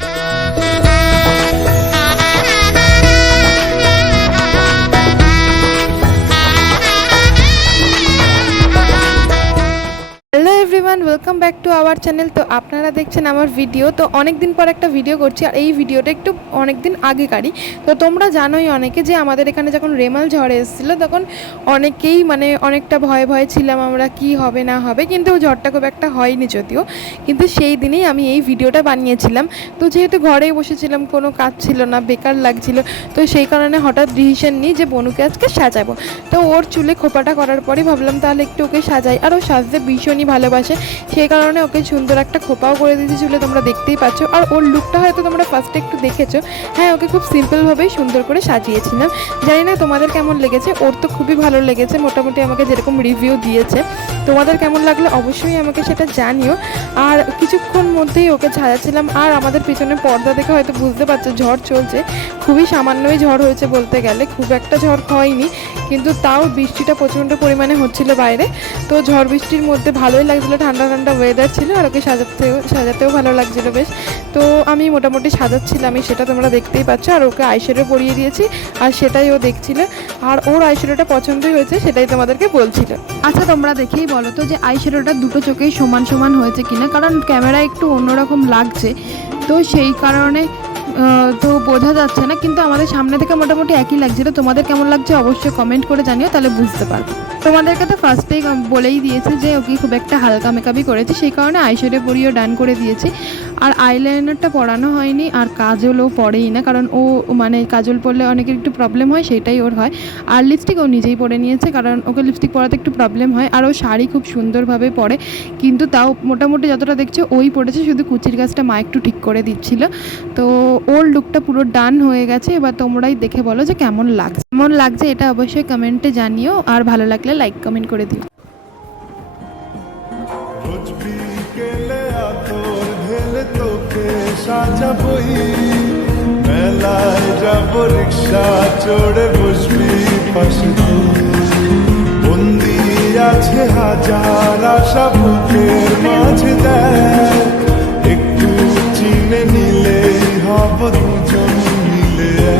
Thank you. Everyone welcome back to our channel তো আপনারা দেখছেন আমার ভিডিও তো অনেক দিন পর একটা ভিডিও করছি, আর এই ভিডিওটা একটু অনেক দিন আগেকারই তো তোমরা জানোই অনেকে যে আমাদের এখানে যখন রেমাল ঝড় এসেছিল, তখন অনেকেই মানে অনেকটা ভয়ে ভয়ে ছিলাম আমরা কি হবে, না হবে। কিন্তু ঝড়টা খুব একটা হয়নি যদিও। কিন্তু সেই দিনেই আমি এই ভিডিওটা বানিয়েছিলাম। তো যেহেতু ঘরেই বসেছিলাম, কোনো কাজ ছিল না, বেকার লাগছিল, তো সেই কারণে হঠাৎ ডিসিশন নিই যে বনুকে আজকে সাজাবো। তো ওর চুলে খোপাটা করার পরই ভাবলাম তাহলে একটু ওকে সাজাই। আর ও সাজতে ভীষণই ভালোবাসে। সেই কারণে ওকে সুন্দর একটা খোপাও করে দিয়েছি চুলে তোমরা দেখতেই পাচ্ছ। আর ওর লুকটা হয়তো তোমরা ফার্স্টে একটু দেখেছ। হ্যাঁ ওকে খুব সিম্পলভাবেই সুন্দর করে সাজিয়েছিলাম। জানি না তোমাদের কেমন লেগেছে, ওর তো খুবই ভালো লেগেছে, মোটামুটি আমাকে যেরকম রিভিউ দিয়েছে। তোমাদের কেমন লাগল অবশ্যই আমাকে সেটা জানিও। আর কিছুক্ষণ মধ্যেই ওকে সাজাচ্ছিলাম আর আমাদের পিছনে পর্দা দেখে হয়তো বুঝতে পারছ, ঝড় চলছে। খুবই সামান্যই ঝড় হয়েছে বলতে গেলে। খুব একটা ঝড় হয়নি। কিন্তু তাও বৃষ্টিটা প্রচণ্ড পরিমাণে হচ্ছিল বাইরে। তো ঝড় বৃষ্টির মধ্যে ভালোই লাগছিল, ঠান্ডা ঠান্ডা ওয়েদার ছিল আর ওকে সাজাতেও সাজাতেও ভালো লাগছিল বেশ। তো আমি মোটামুটি সাজাচ্ছিলামই সেটা তোমরা দেখতেই পাচ্ছ আর ওকে আইশ্যাডো পরিয়ে দিয়েছি আর সেটাই ও দেখছিল। আর ওর আইশ্যাডোটা পছন্দই হয়েছে, সেটাই তোমাদেরকে বলছিল। আচ্ছা তোমরা দেখেই বলো তো যে আইশ্যাডোটা দুটো চোখেই সমান সমান হয়েছে কিনা, কারণ ক্যামেরা একটু অন্যরকম লাগছে। তো সেই কারণে তো বোঝা যাচ্ছে না, কিন্তু আমাদের সামনে থেকে মোটামুটি একই লাগছিল তোমাদের কেমন লাগছে অবশ্যই কমেন্ট করে জানিও, তাহলে বুঝতে পারব। তোমাদেরকে তো ফার্স্টেই বলেই দিয়েছে যে ওকে খুব একটা হালকা মেকআপই করেছি, সেই কারণে আইশ্যাডো পরিও ডান করে দিয়েছি। আর আইলাইনারটা পরানো হয়নি, আর কাজলও পরেই না, কারণ ও মানে কাজল পরলে অনেকের একটু প্রবলেম হয়, সেটাই ওর হয়। আর লিপস্টিক ও নিজেই পরে নিয়েছে, কারণ ওকে লিপস্টিক পরাতে একটু প্রবলেম হয়, আর ও শাড়ি খুব সুন্দরভাবে পরে। কিন্তু তাও মোটামুটি যতটা দেখছে, ওই পড়েছে শুধু কুচির গাছটা মা একটু ঠিক করে দিচ্ছিল। তো ওর লুকটা পুরো ডান হয়ে গেছে, এবার তোমরাই দেখে বলো যে কেমন লাগছে। কেমন লাগছে এটা অবশ্যই কমেন্টে জানিও, আর ভালো লাগলে লাইক কমেন্ট করে দিও। তোকে সাজাবই, মেলায় যাব, রিক্সা চড়ে বসবি পাশে বন্দি আছে হাজার আশা বুকের মাঝে দেখ, একটু চিনে নিলেই হব দুজন মিলে।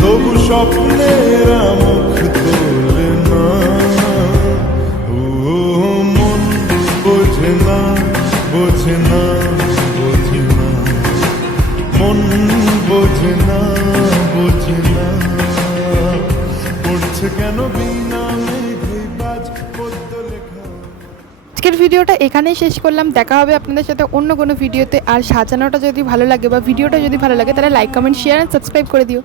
তবু স্বপ্নের মুখ তোলে মন বোঝে না বোঝে না। পড়ছে কেন বিনা আজকের ভিডিওটা এখানেই শেষ করলাম। দেখা হবে আপনাদের সাথে অন্য কোনো ভিডিওতে। আর সাজানোটা যদি ভালো লাগে বা ভিডিওটা যদি ভালো লাগে, তাহলে like comment share and subscribe করে দিও।